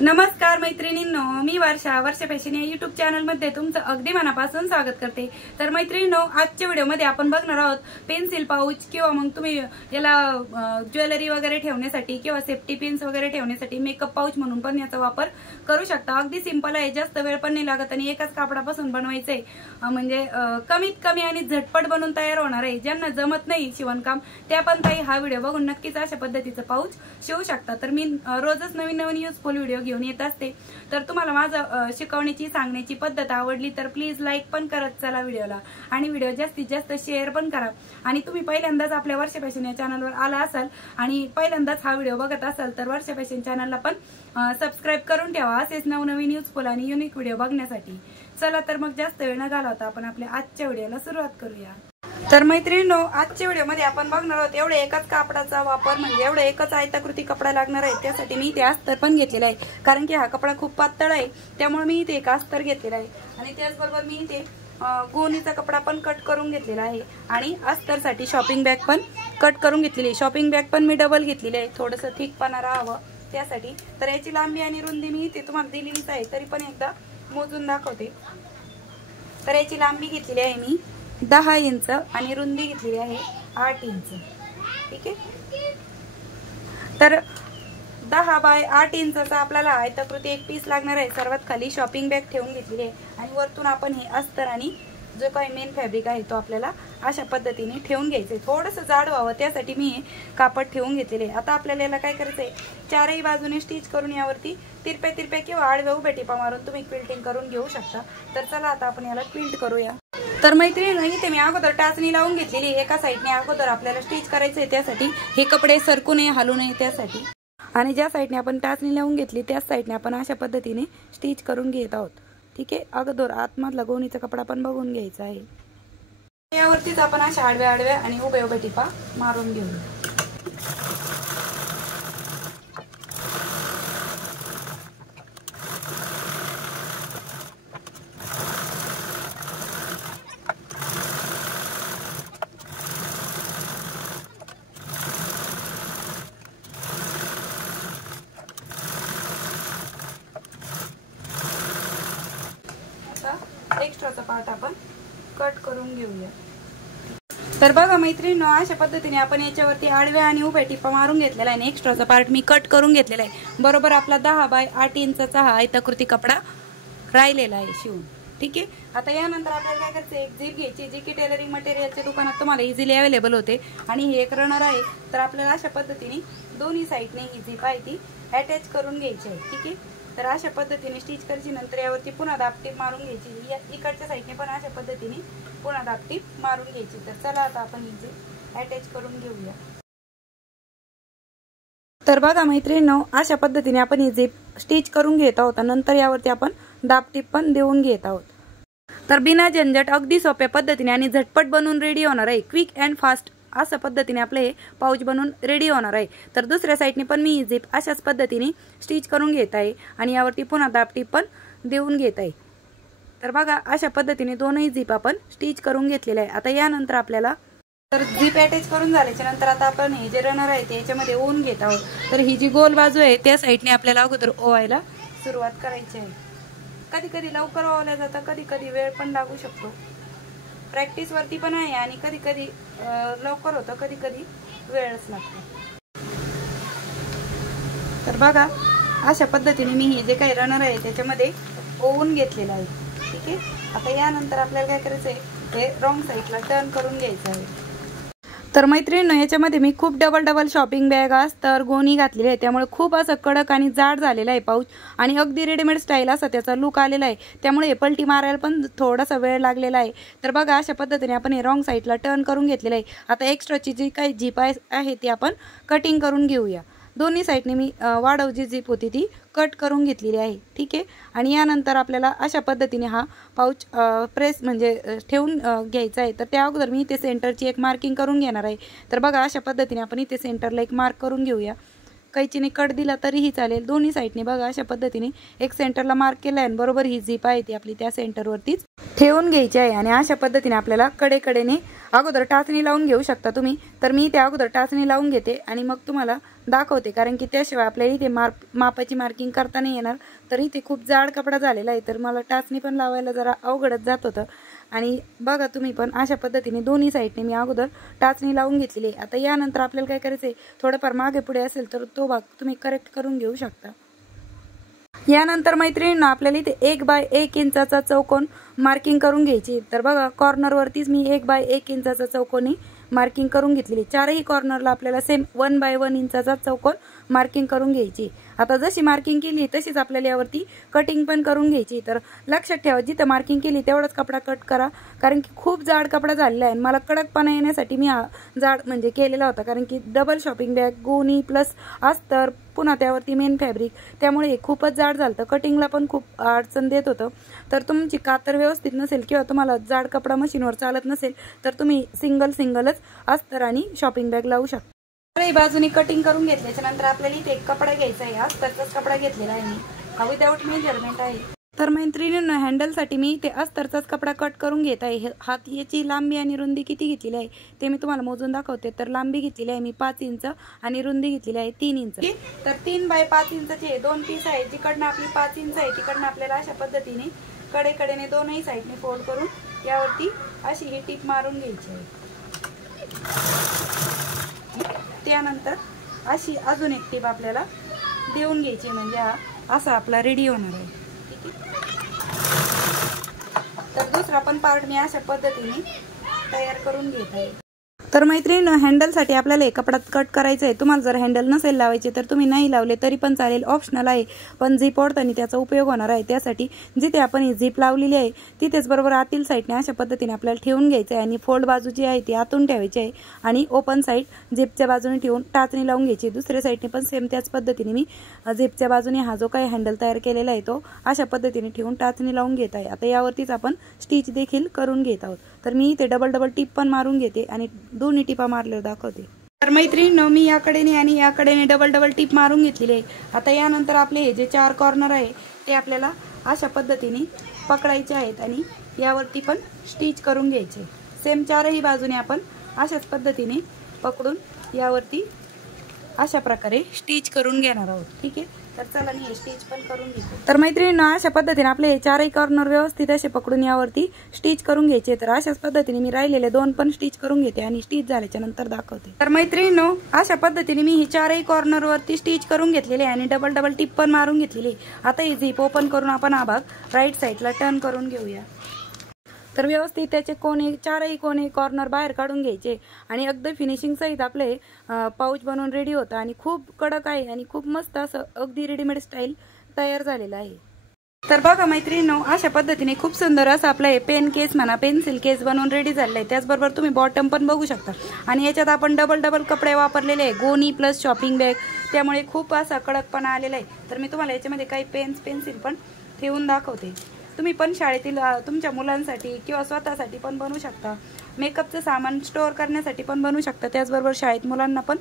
नमस्कार मैत्रिणींनो, मी वर्षा फॅशन या युट्यूब चॅनल मध्ये तुमचं अगदी मनापासून स्वागत करते। तर मैत्रिणींनो, आजच्या व्हिडिओमध्ये आपण बघणार आहोत पेन्सिल पाऊच किंवा मग तुम्ही याला ज्वेलरी वगैरे ठेवण्यासाठी किंवा सेफ्टी पिन्स वगैरे ठेवण्यासाठी मेकअप पाऊच म्हणून पण याचा वापर करू शकता। अगदी सिंपल आहे, जास्त वेळ पण नाही लागत आणि एकाच कापडापासून बनवायचंय, म्हणजे कमीत कमी आणि झटपट बनवून तयार होणार आहे। ज्यांना जमत नाही शिवणकाम त्या पण ताई हा व्हिडिओ बघून नक्कीच अशा पद्धतीचं पाऊच शिवू शकता। तर मी रोजच नवीन नवीन युजफुल व्हिडिओ घेऊन येत असते। तर तुम्हाला माझं शिकवण्याची सांगण्याची पद्धत आवडली तर प्लीज लाईक पण करत चला व्हिडिओला आणि व्हिडिओ जास्तीत जास्त शेअर पण करा। आणि तुम्ही पहिल्यांदाच आपल्या वर्षा फॅशन या चॅनलवर आला असाल आणि पहिल्यांदाच हा व्हिडिओ बघत असाल तर वर्षा फॅशन चॅनलला पण सबस्क्राइब करून ठेवा असेच नवनवीन युजफुल आणि युनिक व्हिडिओ बघण्यासाठी। चला तर मग जास्त वेळ न घालवता आपण आपल्या आजच्या व्हिडिओला सुरुवात करूया। तर मैत्रिणींनो, आजच्या व्हिडिओमध्ये आपण बघणार आहोत एवढे एकाच कापडाचा वापर, म्हणजे एवढे एकच आयताकृती कपडा लागणार आहे। त्यासाठी मी इथे अस्तर पण घेतलेला आहे, कारण की हा कपडा खूप पातळ आहे त्यामुळे मी इथे एक अस्तर घेतलेला आहे। आणि त्याचबरोबर मी इथे गोणीचा कपडा पण कट करून घेतलेला आहे आणि अस्तरसाठी शॉपिंग बॅग पण कट करून घेतलेली आहे। शॉपिंग बॅग पण मी डबल घेतलेली आहे, थोडंसं थिकपणा राहावं त्यासाठी। तर याची लांबी आणि रुंदी मी इथे तुम्हाला दिलेलीच आहे, तरी पण एकदा मोजून दाखवते। तर याची लांबी घेतलेली आहे मी 10 इंच आणि रुंदी घेतलेली आहे 8 इंच। ठीक आहे, तर 10 बाय 8 इंचचा आपल्याला आयताकृती एक पीस लागणार आहे। सर्वात खाली शॉपिंग बॅग ठेवून घेतलेली आहे आणि वरतून आपण हे अस्तर आणि जो काही मेन फॅब्रिक आहे तो आपल्याला अशा पद्धतीने ठेवून घ्यायचंय। थोडंसं जाड व्हावं त्यासाठी मी हे कापड ठेवून घेतलेले। आता आपल्याला याला काय करायचंय, चारही बाजूने स्टिच करून यावरती तिरप्या किंवा आडव्या उभ्या टिपा मारून तुम्ही क्विल्टिंग करून घेऊ शकता। तर चला आता आपण याला क्विल्ट करूया। तर मैत्रिणींनो, इथे मी अगोदर टाचणी लावून घेतलेली, एका साईडने अगोदर आपल्याला स्टिच करायचंय त्यासाठी, हे कपडे सरकू नये हलू नये त्यासाठी। आणि ज्या साईडने आपण टाचणी लावून घेतली त्याच साईडने आपण अशा पद्धतीने स्टिच करून घेत आहोत। ठीक आहे, अगोदर आतमधला गोणीचा कपडा पण बघून घ्यायचा आहे। यावरतीच आपण अशा आडव्या आणि उभ्या टिपा मारून घेऊ। एक्स्ट्राचा पार्ट आपण कट करून घेऊया। तर बघा मैत्रिणींनो, अशा पद्धतीने आपण याच्यावरती आडव्या आणि उभ्या टिपा मारून घेतलेला आहे आणि एक्स्ट्राचा पार्ट मी कट करून घेतलेला आहे। बरोबर आपला 10 बाय 8 इंचचा हा आयताकृती कपडा राहिलेला आहे शिवून। ठीक आहे, आता यानंतर आपल्याला काय करायचं, एक झीप घ्यायची जी की टेलरिंग मटेरियलच्या दुकानात तुम्हाला इझिली अवेलेबल होते आणि हे एक रनर आहे। तर आपल्याला अशा पद्धतीने दोन्ही साईडने ही झीप आहे ती अटॅच करून घ्यायची आहे। ठीक आहे, तर अशा पद्धतीने स्टिच करायची, नंतर यावरती पुन्हा दाबटीप मारून घ्यायची। या इकडच्या साईडने पण अशा पद्धतीने पुन्हा दाबटीप मारून घ्यायची। तर चला आता आपण ही झीप अटॅच करून घेऊया। तर बघा मैत्रिणींनो, अशा पद्धतीने आपण ही झीप स्टिच करून घेत आहोत, नंतर यावरती आपण दाबटीप पण देऊन घेत आहोत। तर बिना झंझट अगदी सोप्या पद्धतीने आणि झटपट बनवून रेडी होणार आहे, क्विक अँड फास्ट अशा पद्धतीने आपले हे पाऊच बनवून रेडी होणार आहे। तर दुसऱ्या साईडने पण मी ही झीप अशाच पद्धतीने स्टिच करून घेत आहे आणि यावरती पुन्हा दाबटीप पण देऊन घेत आहे। तर बघा अशा पद्धतीने दोनही झीप आपण स्टिच करून घेतलेले आहे। आता यानंतर आपल्याला तर झीप अटॅच करून झाल्याच्या नंतर आता आपण हे जे रनर आहे ते याच्यामध्ये ओवून घेत आहोत। तर ही जी गोल बाजू आहे त्या साईडने आपल्याला अगोदर ओवायला सुरुवात करायची आहे। कधी कधी लवकर ओवल्या जातं, कधी कधी वेळ पण लागू शकतो। प्रॅक्टिस वरती पण आहे आणि कधी कधी लवकर होतं, कधी कधी वेळच लागतो। तर बघा अशा पद्धतीने मी हे जे काही रनर आहे त्याच्यामध्ये ओवून घेतलेलं आहे। ठीक आहे, आता यानंतर आपल्याला काय करायचं आहे, हे रॉंग साईडला टर्न करून घ्यायचं आहे। तर मैत्रिणींनो, याच्यामध्ये मी खूप डबल शॉपिंग बॅग अस्तर गोणी घातलेली आहे, त्यामुळे खूप असं कडक आणि जाड झालेला आहे पाऊच आणि अगदी रेडीमेड स्टाईल असा त्याचा लुक आलेला आहे, त्यामुळे हे पलटी मारायला पण थोडासा वेळ लागलेला आहे। तर बघा अशा पद्धतीने आपण हे रॉंग साईडला टर्न करून घेतलेलं आहे। आता एक्स्ट्राची जी काही झीप आहे ती आपण कटिंग करून घेऊया। दोन्ही साईडने मी वाढव जी झीप होती ती कट करून घेतलेली आहे। ठीक आहे, आणि यानंतर आपल्याला अशा पद्धतीने हा पाऊच प्रेस म्हणजे ठेवून घ्यायचा आहे। तर त्या अगोदर मी इथे सेंटरची एक मार्किंग करून घेणार आहे। तर बघा अशा पद्धतीने आपण इथे सेंटरला एक मार्क करून घेऊया। कैचीने कट दिला तरीही चालेल। दोन्ही साईडने बघा अशा पद्धतीने एक सेंटरला मार्क केला आहे, बरोबर ही झीप आहे ती आपली त्या सेंटरवरतीच ठेवून घ्यायची आहे। आणि अशा पद्धतीने आपल्याला कडेकडेने अगोदर टाचणी लावून घेऊ शकता तुम्ही, तर मी त्या अगोदर टाचणी लावून घेते आणि मग तुम्हाला दाखवते, कारण की त्याशिवाय आपल्याला इथे मापाची मार्किंग करता नाही येणार। तर इथे खूप जाड कपडा झालेला आहे, तर मला टाचणी पण लावायला जरा अवघडच जात होतं। आणि बघा तुम्ही पण अशा पद्धतीने दोन्ही साईडने मी अगोदर टाचणी लावून घेतलेली आहे। आता यानंतर आपल्याला काय करायचंय, थोडंफार मागे पुढे असेल तर तो भाग तुम्ही करेक्ट करून घेऊ शकता। यानंतर मैत्रिणींना आपल्याला इथे 1 बाय 1 इंचाचा चौकोन मार्किंग करून घ्यायची। तर बघा कॉर्नरवरतीच मी 1 बाय 1 इंचाचा चौकोनी मार्किंग करून घेतलेली। चारही कॉर्नरला आपल्याला सेम 1 बाय 1 इंचाचा चौकोन मार्किंग करून घ्यायची। आता जशी मार्किंग केली तशीच आपल्याला यावरती कटिंग पण करून घ्यायची। तर लक्षात ठेवा, जिथं मार्किंग केली तेवढाच कपडा कट करा, कारण की खूप जाड कपडा झालेला आहे। मला कडकपणा येण्यासाठी मी हा जाड म्हणजे केलेला होता, कारण की डबल शॉपिंग बॅग, गोणी प्लस अस्तर, पुन्हा त्यावरती मेन फॅब्रिक, त्यामुळे हे खूपच जाड झालं, कटिंगला पण खूप अडचण देत होतं। तर तुमची कातर व्यवस्थित नसेल किंवा तुम्हाला जाड कपडा मशीनवर चालत नसेल तर तुम्ही सिंगलच अस्तर आणि शॉपिंग बॅग लावू शकता। चारही बाजूनी कटिंग करून घेतल्याच्या नंतर आपल्याला इथे एक कपडा घ्यायचा आहे। अस्तरचाच कपडा घेतलेला आहे मी, हा विदाउट मेजरमेंट आहे। तर मैत्रिणींना हँडलसाठी मी इथे अस्तरचाच कपडा कट करून घेत आहे। हात याची लांबी आणि रुंदी किती घेतलेली आहे ते मी तुम्हाला मोजून दाखवते। तर लांबी घेतलेली आहे मी 5 इंच आणि रुंदी घेतलेली आहे 3 इंच। तर 3 बाय 5 इंचचे 2 पीस आहे। जिकडनं आपली 5 इंच आहे तिकडनं आपल्याला अशा पद्धतीने कडेकडेने दोनही साईडने फोल्ड करून यावरती अशी ही टिप मारून घ्यायची आहे। त्यानंतर अशी अजून एक टिप आपल्याला देऊन घ्यायची, म्हणजे हा असा आपला रेडी होणार आहे। ठीक आहे, तर दुसरा पण पार्ट मी अशा पद्धतीने तयार करून घेत आहे। तर मैत्रिणी, हँडलसाठी आपल्याला एक कपडा कट करायचा आहे। तुम्हाला जर हँडल नसेल लावायचे तर तुम्ही नाही लावले तरी पण चालेल, ऑप्शनल आहे, पण झीप ओढताना त्याचा उपयोग होणार आहे। त्यासाठी जिथे आपण ही झीप लावलेली आहे तिथेच बरोबर आतील साईडने अशा पद्धतीने आपल्याला ठेवून घ्यायचं आहे आणि फोल्ड बाजू जी आहे ती आतून ठेवायची आहे आणि ओपन साईड झीपच्या बाजूने ठेवून टाचणी लावून घ्यायची। दुसऱ्या साईडने पण सेम त्याच पद्धतीने मी झीपच्या बाजूने हा जो काही हँडल तयार केलेला आहे तो अशा पद्धतीने ठेवून टाचणी लावून घेत आहे। आता यावरतीच आपण स्टिच देखील करून घेत आहोत। तर मी इथे डबल टिप पण मारून घेते आणि दोन्ही टिपा मारल्यावर दाखवते। तर मैत्रिणींनो, मी याकडेने आणि याकडेने डबल टिप मारून घेतलेली आहे। आता यानंतर आपले हे जे 4 कॉर्नर आहे ते आपल्याला अशा पद्धतीने पकडायचे आहेत आणि यावरती पण स्टिच करून घ्यायचे। सेम चारही बाजूने आपण अशाच पद्धतीने पकडून यावरती अशा प्रकारे स्टिच करून घेणार आहोत। ठीक आहे, तर चला मी हे स्टिच पण करून घेतो। तर मैत्रिणींनो, अशा पद्धतीने आपले हे चारही कॉर्नर व्यवस्थित असे पकडून यावरती स्टिच करून घ्यायचे। तर अशाच पद्धतीने मी राहिलेले 2 पण स्टिच करून घेते आणि स्टिच झाल्याच्या नंतर दाखवते। तर मैत्रिणींनो, अशा पद्धतीने मी ही चारही कॉर्नर वरती स्टिच करून घेतलेले आणि डबल टिप पण मारून घेतलेली। आता ही झीप ओपन करून आपण हा भाग राईट साईडला टर्न करून घेऊया। तर व्यवस्थित त्याचे कोणे, चारही कोणे कॉर्नर बाहेर काढून घ्यायचे आणि अगदी फिनिशिंग सहित आपले पाऊच बनवून रेडी होतं आणि खूप कडक आहे आणि खूप मस्त असं अगदी रेडीमेड स्टाईल तयार झालेला आहे। तर बघा मैत्रिणींनो, अशा पद्धतीने खूप सुंदर असं आपलं हे पेन केस म्हणा, पेन्सिल केस बनवून रेडी झालेलं आहे। त्याचबरोबर तुम्ही बॉटम पण बघू शकता आणि याच्यात आपण डबल कपडे वापरलेले आहे, गोणी प्लस शॉपिंग बॅग, त्यामुळे खूप असा कडकपणा आलेला आहे। तर मी तुम्हाला याच्यामध्ये काही पेन्सिल पण ठेवून दाखवते। तुम्ही पण शाळेतील तुमच्या मुलांसाठी किंवा स्वतःसाठी पण बनवू शकता, मेकअपचं सामान स्टोअर करण्यासाठी पण बनवू शकता, त्याचबरोबर शाळेत मुलांना पण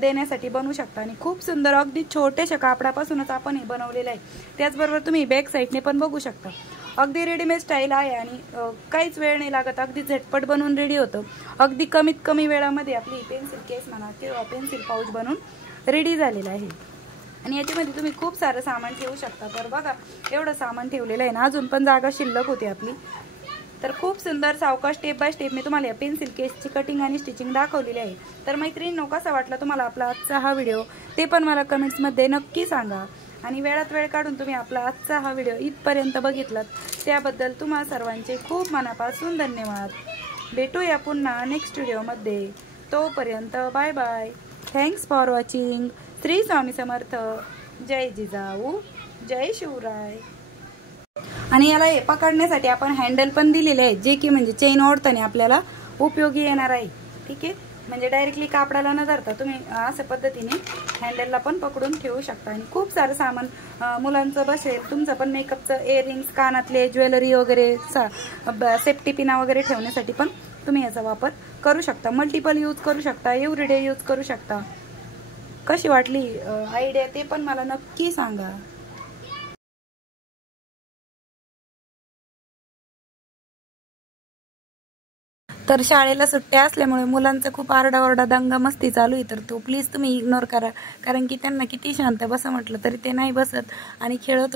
देण्यासाठी बनवू शकता आणि खूप सुंदर अगदी छोट्याशा कापडापासूनच आपण हे बनवलेलं आहे। त्याचबरोबर तुम्ही बॅक साईडने पण बघू शकता, अगदी रेडीमेड स्टाईल आहे आणि काहीच वेळ नाही लागत, अगदी झटपट बनवून रेडी होतं। अगदी कमीत कमी वेळामध्ये आपली पेन्सिल केस म्हणा किंवा पेन्सिल पाऊच बनवून रेडी झालेलं आहे आणि याच्यामध्ये तुम्ही खूप सारं सामान ठेवू शकता। तर बघा एवढं सामान ठेवलेलं आहे ना, अजून पण जागा शिल्लक होती आपली। तर खूप सुंदर सावकाश स्टेप बाय स्टेप मी तुम्हाला या पेन्सिल केसची कटिंग आणि स्टिचिंग दाखवलेली आहे। तर मैत्रिणींनो, कसा वाटला तुम्हाला आपला आजचा हा व्हिडिओ ते पण मला कमेंट्समध्ये नक्की सांगा आणि वेळात वेळ काढून तुम्ही आपला आजचा हा व्हिडिओ इथपर्यंत बघितलात त्याबद्दल तुम्हा सर्वांचे खूप मनापासून धन्यवाद। भेटूया पुन्हा नेक्स्ट व्हिडिओमध्ये, तोपर्यंत bye bye, thanks for watching. Shri Swami Samarth, जय जिजाऊ, जय शिवराय। आणि याला हे पकडण्यासाठी आपण हँडल पण दिलेले आहे, जे की म्हणजे चेन ओढताना आपल्याला उपयोगी येणार आहे। ठीक आहे, म्हणजे डायरेक्टली कापडाला न धरता तुम्ही अशा पद्धतीने हँडलला पण पकडून ठेवू शकता आणि खूप सारं सामान मुलांचं बसेल, तुमचं पण मेकअपचं इयरिंग्स, कानातले, ज्वेलरी वगैरे, सेफ्टी पिना वगैरे ठेवण्यासाठी पण तुम्ही याचा वापर करू शकता। मल्टिपल यूज करू शकता, एव्हरीडे यूज करू शकता। कशी वाटली आयडिया ते पण मला नक्की सांगा. तर शाळेला सुट्ट्या असल्यामुळे मुलांचा खूप आरडाओरडा दंगा मस्ती चालू आहे, तर तो प्लीज तुम्ही इग्नोर करा, कारण की त्यांना किती शांत बसा म्हटलं तरी ते नाही बसत आणि खेळत होते.